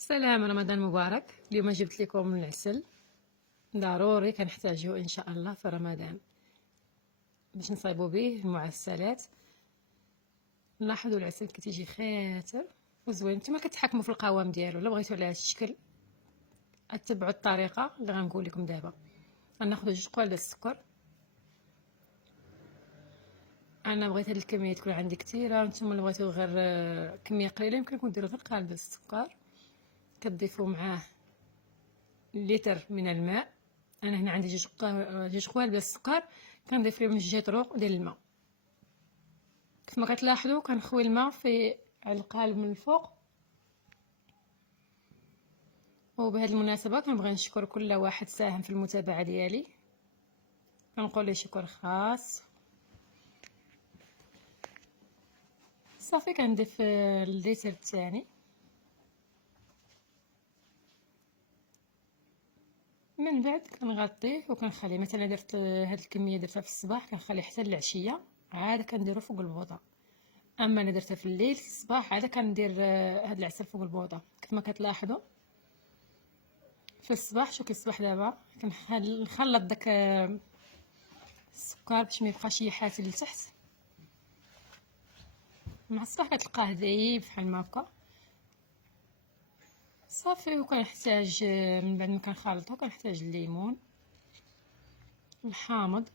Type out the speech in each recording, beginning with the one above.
سلام، رمضان مبارك. اليوم جبت لكم العسل، ضروري كنحتاجه ان شاء الله في رمضان باش نصايبوا به المعسلات. لاحظوا العسل كتيجي خاتر وزوين. نتوما كتحكموا في القوام ديالو. الا بغيتو على هذا الشكل اتبعوا الطريقه اللي غنقول لكم دابا. غناخذ 2 قوالب ديال السكر. انا بغيت هاد الكميه تكون عندي كثيره، نتوما اللي بغيتو غير كميه قليله يمكن لكم ديروا غير قالب ديال السكر. كتضيفوا معاه لتر من الماء. انا هنا عندي 2 قوالب ديال السكر، كنضيف لهم 2 طروق ديال الماء. كيف ما كتلاحظوا كنخوي الماء في القالب من الفوق. وبهذه المناسبه كنبغي نشكر كل واحد ساهم في المتابعه ديالي، كنقول له شكر خاص. صافي كنضيف الليتر الثاني. من بعد كنغطيه وكنخليه. مثلا درت هاد الكميه درتها في الصباح كنخليه حتى العشيه، عاد كنديرو فوق البوطه. اما انا درتها في الليل في الصباح عاد كندير هاد العسل فوق البوطه. كيف ما كتلاحظوا في الصباح، شوفي الصباح دابا كنخلط داك السكر باش ما يبقاش يحاتل لتحت. مع الصباح كتلقاه ذايب بحال ما هكا. صافي. وكنحتاج من بعد ما كنخلطو كنحتاج الليمون، الحامض،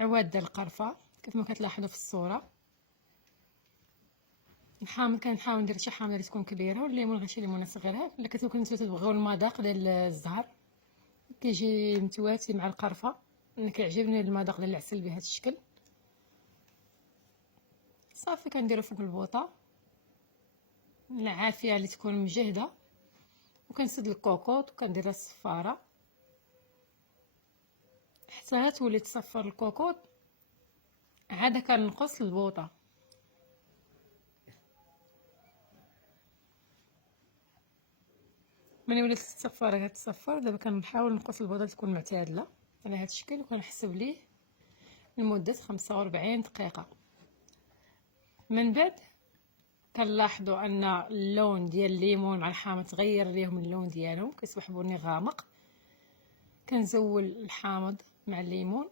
عواد ديال القرفه كيف ما كتلاحظوا في الصوره. الحامض كنحاول ندير شي حامضه اللي تكون كبيره، والليمون غير شي ليمونه صغيره. الا كنتو تبغيو المذاق ديال الزهر كيجي متواتي مع القرفه. انا كيعجبني المذاق ديال العسل بهذا الشكل. صافي كنديرو فوق البوطه العافيه اللي تكون مجهده، وكنسد الكوكوط وكندير الصفاره حتى تولي تصفر الكوكوط. عاد كنقص البوطه. ملي ولات الصفاره كتصفر دابا كنحاول نقص البوطه تكون معتدله على هذا الشكل، وكنحسب ليه لمده 45 دقيقه. من بعد كنلاحظوا ان اللون ديال الليمون مع الحامض تغير ليهم اللون ديالهم، كيصبح بني غامق. كنزول الحامض مع الليمون.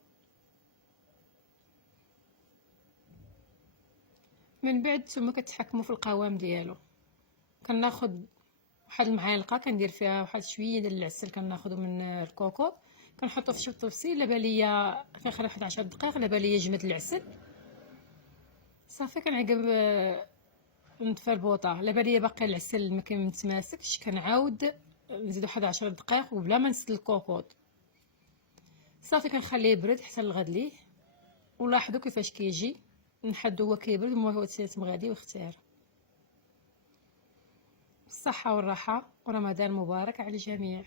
من بعد ثم كتحكموا في القوام ديالو. كناخذ واحد المعالقه كندير فيها واحد شويه ديال العسل، كناخذه من الكوكو كنحطو في شي طوسي. لا باليا كنخلي واحد 10 دقائق لا باليا يجمد العسل. صافي كنعقب نطفي البوطه. لا باليا باقي العسل ما كيتماسكش كنعاود نزيد واحد 10 دقائق وبلا ما نسد الكوكوط. صافي كنخليه يبرد حتى الغد ليه. ولاحظوا كيفاش كيجي نحدو هو كيبرد هو تيتم غادي ويختار. بالصحه والراحه ورمضان مبارك على الجميع.